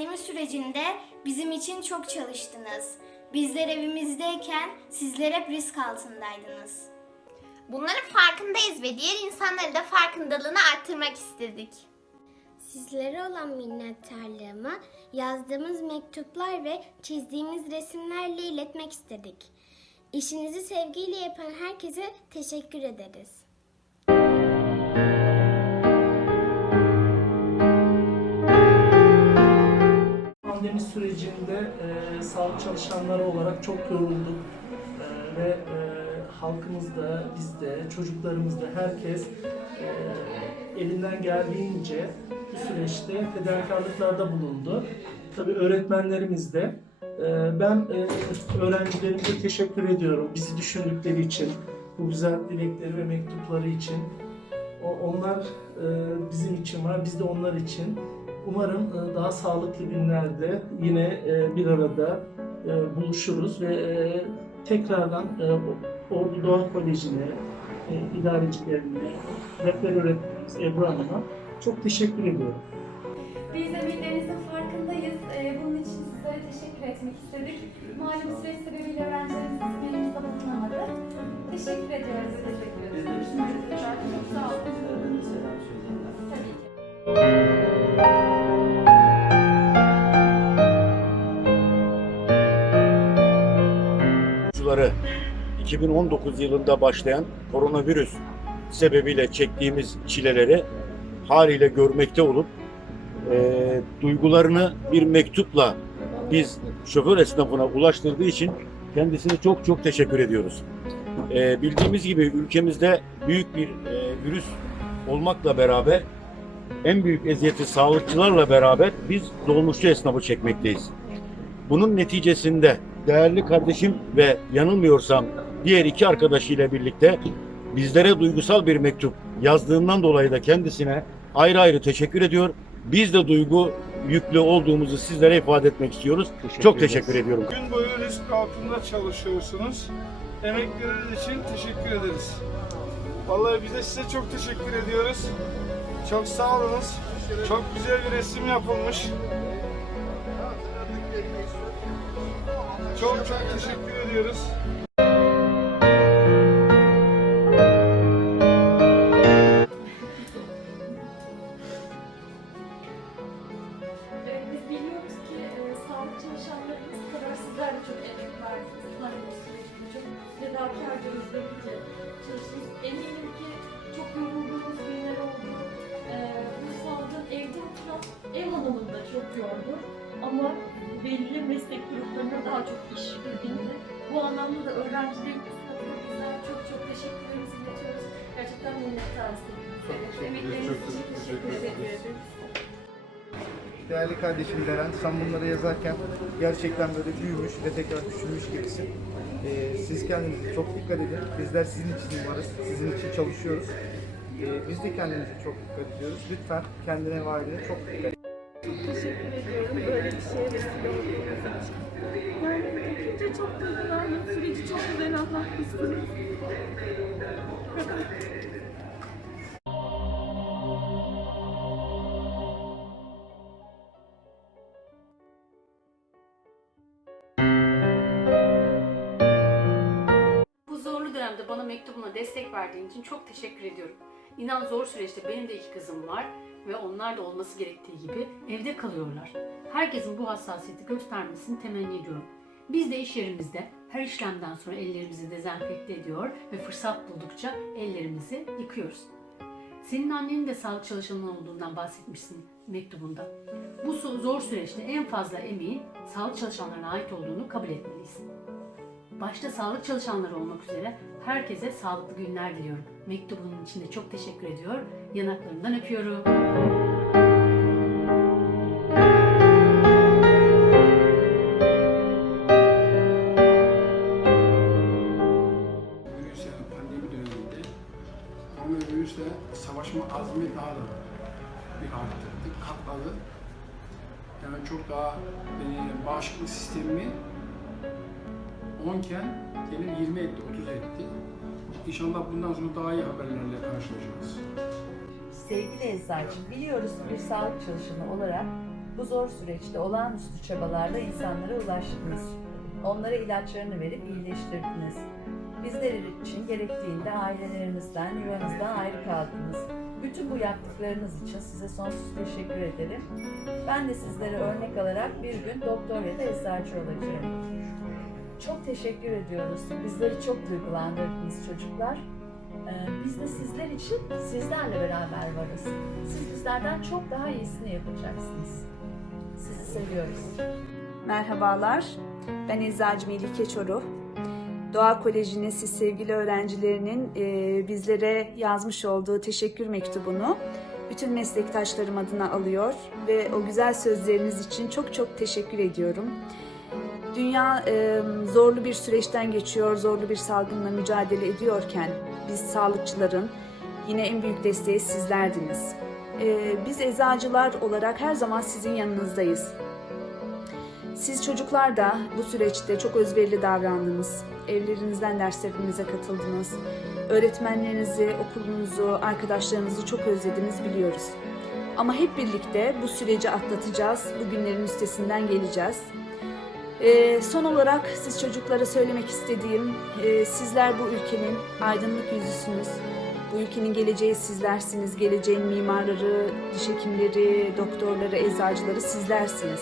Pandemi sürecinde bizim için çok çalıştınız. Bizler evimizdeyken sizler hep risk altındaydınız. Bunların farkındayız ve diğer insanların da farkındalığını arttırmak istedik. Sizlere olan minnettarlığımı yazdığımız mektuplar ve çizdiğimiz resimlerle iletmek istedik. İşinizi sevgiyle yapan herkese teşekkür ederiz. Sürecinde e, sağlık çalışanları olarak çok yorulduk E, ve e, halkımız da, biz de, çocuklarımız da herkes e, elinden geldiğince bu süreçte fedakarlıklarda bulundu. Tabii öğretmenlerimiz de. E, ben e, öğrencilerimize teşekkür ediyorum bizi düşündükleri için, bu güzel dilekleri ve mektupları için. O, onlar e, bizim için var, biz de onlar için. Umarım e, daha sağlıklı günlerde yine e, bir arada e, buluşuruz ve tekrardan Ordu Doğa Koleji'ne, idarecilerine, rehber öğretmenimiz Ebru Hanım'a çok teşekkür ediyorum. Biz emeklerinizin farkındayız. Bunun için sizlere teşekkür etmek istedik. Malum süreç sebebiyle öğrencilerimiz bizim elimizde bulunamadı. Teşekkür ediyoruz. Teşekkür ederiz. Çok sağ olun. Yolcuları 2019 yılında başlayan koronavirüs sebebiyle çektiğimiz çileleri haliyle görmekte olup e, duygularını bir mektupla biz şoför esnafına ulaştırdığı için kendisine çok çok teşekkür ediyoruz. E, bildiğimiz gibi ülkemizde büyük bir e, virüs olmakla beraber en büyük eziyeti sağlıkçılarla beraber biz dolmuşçu esnafı çekmekteyiz. Bunun neticesinde değerli kardeşim ve yanılmıyorsam diğer iki arkadaşıyla birlikte bizlere duygusal bir mektup yazdığından dolayı da kendisine ayrı ayrı teşekkür ediyor. Biz de duygu yüklü olduğumuzu sizlere ifade etmek istiyoruz. Çok teşekkür ediyorum. Gün boyu risk altında çalışıyorsunuz. Emekleriniz için teşekkür ederiz. Vallahi biz de size çok teşekkür ediyoruz. Çok sağ olunuz. Çok güzel bir resim yapılmış. Çok çok teşekkür ediyoruz. Biz biliyoruz ki e, sağlık çalışanlarımız kadar sizler çok emek verdiniz. Pandemi sürecinde çok fedakarca. Eminim ki çok yorulduğunuz günler oldu. Ee, bu evde oturan ev hanımını çok yordu. Ama belli meslek gruplarına daha çok iş edindi. Bu anlamda da öğrencilerimiz adına bizler çok çok teşekkürlerimizi iletiyoruz. Gerçekten minnettarız. Emekleriniz için teşekkür ediyoruz. Değerli kardeşim Deren, sen bunları yazarken gerçekten böyle büyümüş ve tekrar düşünmüş gibisin. Ee, siz kendinize çok dikkat edin. Bizler sizin için varız, sizin için çalışıyoruz. Ee, biz de kendimize çok dikkat ediyoruz. Lütfen kendine ve ailene çok dikkat edin. Teşekkür şeye vesile olduğunuz. Yani bakınca çok duygulandım. Süreci çok güzel anlatmışsınız. Bana mektubuna destek verdiğin için çok teşekkür ediyorum. İnan zor süreçte benim de iki kızım var ve onlar da olması gerektiği gibi evde kalıyorlar. Herkesin bu hassasiyeti göstermesini temenni ediyorum. Biz de iş yerimizde her işlemden sonra ellerimizi dezenfekte ediyor ve fırsat buldukça ellerimizi yıkıyoruz. Senin annenin de sağlık çalışanı olduğundan bahsetmişsin mektubunda. Bu zor süreçte en fazla emeğin sağlık çalışanlarına ait olduğunu kabul etmeliyiz. Başta sağlık çalışanları olmak üzere herkese sağlıklı günler diliyorum. Mektubunun içinde çok teşekkür ediyor. Yanaklarından öpüyorum. koronavirüsle savaşma azmi daha da bir arttırdı, katladı. Yani çok daha e, bağışıklık sistemimi 10 iken benim 20 etti, 30 etti. İnşallah bundan sonra daha iyi haberlerle karşılaşacağız. Sevgili eczacım, biliyoruz bir sağlık çalışanı olarak Bu zor süreçte olağanüstü çabalarla insanlara ulaştınız. Onlara ilaçlarını verip iyileştirdiniz. Bizler için gerektiğinde ailelerinizden, yuvanızdan ayrı kaldınız. Bütün bu yaptıklarınız için size sonsuz teşekkür ederim. Ben de sizlere örnek alarak bir gün doktor ya da eczacı olacağım. Çok teşekkür ediyoruz. Bizleri çok duygulandırdınız çocuklar. Ee, Biz de sizler için sizlerle beraber varız. Siz bizlerden çok daha iyisini yapacaksınız. Sizi seviyoruz. Merhabalar, ben Eczacı Melih Keçoru. Doğa Koleji'nin siz sevgili öğrencilerinin e, bizlere yazmış olduğu teşekkür mektubunu bütün meslektaşlarım adına alıyor ve o güzel sözleriniz için çok çok teşekkür ediyorum. Dünya e, zorlu bir süreçten geçiyor, zorlu bir salgınla mücadele ediyorken biz sağlıkçıların yine en büyük desteği sizlerdiniz. E, biz eczacılar olarak her zaman sizin yanınızdayız. Siz çocuklar da bu süreçte çok özverili davrandınız. Evlerinizden derslerinize katıldınız. Öğretmenlerinizi, okulunuzu, arkadaşlarınızı çok özlediniz biliyoruz. Ama hep birlikte bu süreci atlatacağız. Bu günlerin üstesinden geleceğiz. Ee, son olarak siz çocuklara söylemek istediğim, e, sizler bu ülkenin aydınlık yüzüsünüz. Bu ülkenin geleceği sizlersiniz. Geleceğin mimarları, diş hekimleri, doktorları, eczacıları sizlersiniz.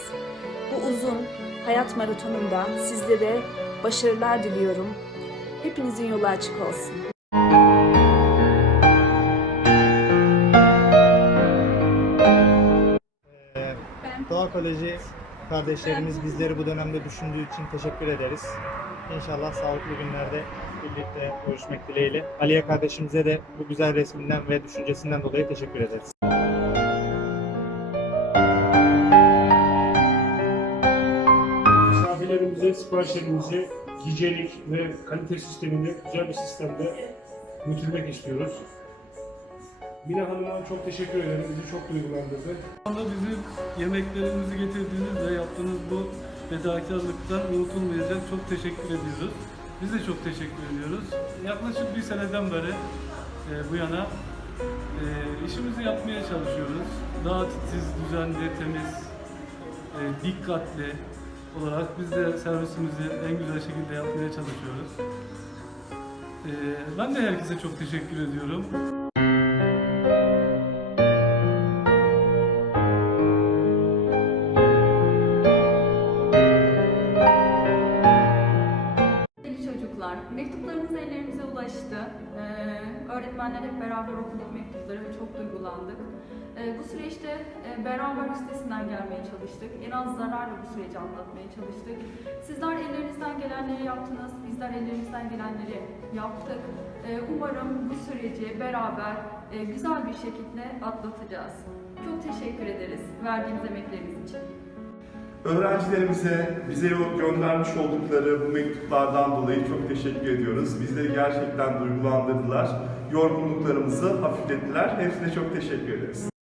Bu uzun hayat maratonunda sizlere başarılar diliyorum. Hepinizin yolu açık olsun. Doğa Koleji kardeşlerimiz bizleri bu dönemde düşündüğü için teşekkür ederiz. İnşallah sağlıklı günlerde birlikte görüşmek dileğiyle. Aliye kardeşimize de bu güzel resminden ve düşüncesinden dolayı teşekkür ederiz. Misafirlerimize siparişlerimizi hijyenik ve kalite sisteminde güzel bir sistemde götürmek istiyoruz. Mina Hanım'a çok teşekkür ederim. Bizi çok duygulandırdı. Bizim yemeklerimizi getirdiğiniz ve yaptığınız bu fedakarlıktan unutulmayacak çok teşekkür ediyoruz. Biz de çok teşekkür ediyoruz. Yaklaşık bir seneden beri e, bu yana e, işimizi yapmaya çalışıyoruz. Daha titiz, düzenli, temiz, e, dikkatli olarak biz de servisimizi en güzel şekilde yapmaya çalışıyoruz. E, ben de herkese çok teşekkür ediyorum. Öğretmenler hep beraber okuduk mektupları ve çok duygulandık. Ee, bu süreçte e, beraber üstesinden gelmeye çalıştık. En az zararla bu süreci atlatmaya çalıştık. Sizler ellerinizden gelenleri yaptınız, bizler ellerimizden gelenleri yaptık. Ee, umarım bu süreci beraber e, güzel bir şekilde atlatacağız. Çok teşekkür ederiz verdiğiniz emekleriniz için. Öğrencilerimize bize göndermiş oldukları bu mektuplardan dolayı çok teşekkür ediyoruz. Bizleri gerçekten duygulandırdılar. Yorgunluklarımızı hafiflettiler. Hepsine çok teşekkür ederiz.